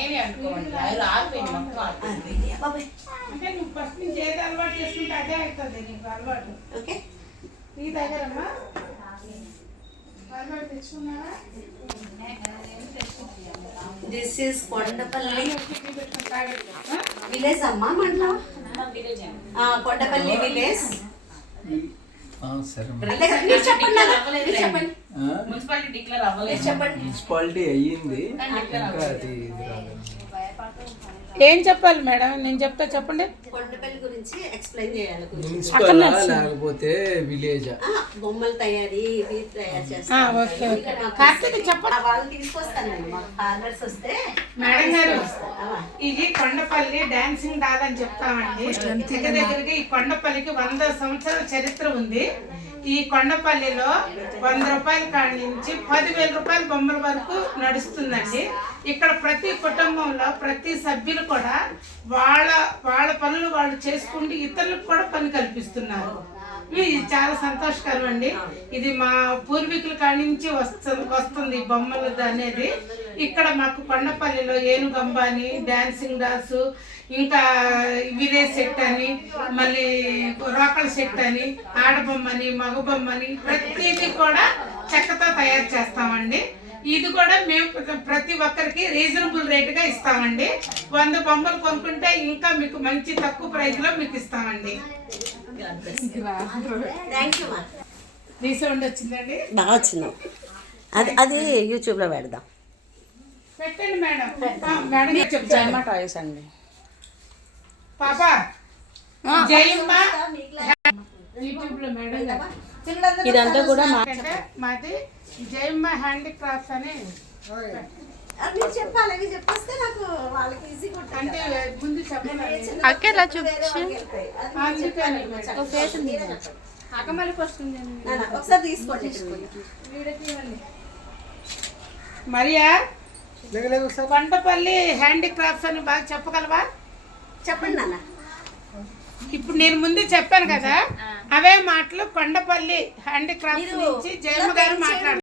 ఏమి అనుకోండి అంటే నువ్వు ఫస్ట్ నుంచి ఏది అలవాటు చేసుకుంటే అదే అవుతుంది నీకు అలవాటు. ఓకే నీ దగ్గరమ్మా అలవాటు తెచ్చుకున్నారా? దిస్ ఈస్ కొండపల్లి విలేజ్ అమ్మా మండలం కొండపల్లి విలేజ్. మున్సిపాలిటీ అయ్యింది. ఏం చెప్పాలి మేడం? నేను చెప్తా చెప్పండి. కొండపల్లి గురించి ఎక్స్ప్లెయిన్ చేయాలి. మున్సిపల్ లేకపోతే విలేజ్ బొమ్మలు తయారీ తయారు చేస్తాను. వాళ్ళు తీసుకొస్తానండి మాకు ఫార్మర్స్ వస్తే. మేడం గారు ఇది కొండపల్లి డాన్సింగ్ డాల్ అని చెప్తామండి. దగ్గరగా ఈ కొండపల్లికి 100 సంవత్సరాల చరిత్ర ఉంది. ఈ కొండపల్లిలో 100 రూపాయల కాడి నుంచి 10,000 రూపాయల బొమ్మల వరకు నడుస్తుందండి. ఇక్కడ ప్రతి కుటుంబంలో ప్రతి సభ్యులు కూడా వాళ్ళ పనులు వాళ్ళు చేసుకుంటూ ఇతరులకు కూడా పని కల్పిస్తున్నారు. ఇది చాలా సంతోషకరం అండి. ఇది మా పూర్వీకుల కాడి నుంచి వస్తుంది బొమ్మలు అనేది. ఇక్కడ మాకు కొండపల్లిలో ఏనుగంబ అని, డాన్సింగ్ డాల్స్, ఇంకా విలేజ్ సెట్ అని, మళ్ళీ రోకల్ సెట్ అని, ఆడబొమ్మని, మగబొమ్మని ప్రతిదీ కూడా చెక్కతో తయారు చేస్తామండి. ఇది కూడా మేము ప్రతి ఒక్కరికి రీజనబుల్ రేటుగా ఇస్తామండి. 100 బొమ్మలు కొనుక్కుంటే ఇంకా మీకు మంచి తక్కువ ప్రైస్లో మీకు ఇస్తామండి. రీసౌండ్ వచ్చిందండి, బాగా వచ్చింది. అది యూట్యూబ్లో పెడదాం. పెట్టండి మేడం. మేడం చెప్తాను టాయ్స్ అండి. పాపా జయమ్మ యూట్యూబ్లో మేడం ఇదంతా కూడా మాది జయమ్మ హ్యాండీక్రాఫ్ట్స్ అని చెప్పాలి. అవి చెప్పేస్తే నాకు వాళ్ళకి ఈజీగా అంటే ముందు చెప్పాలి. అక్కేలా చూపించు అక్కమల్లి వస్తుంది ఒకసారి తీసుకోండి. మరియా కొండపల్లి హ్యాండీక్రాఫ్ట్స్ అని బాగా చెప్పగలవా? చెప్పండి నాన్న. ఇప్పుడు నేను ముందు చెప్పాను కదా, అవే మాటలు కొండపల్లి హ్యాండీక్రాఫ్ట్స్ నుంచి జయమ్మ గారు మాట్లాడారు.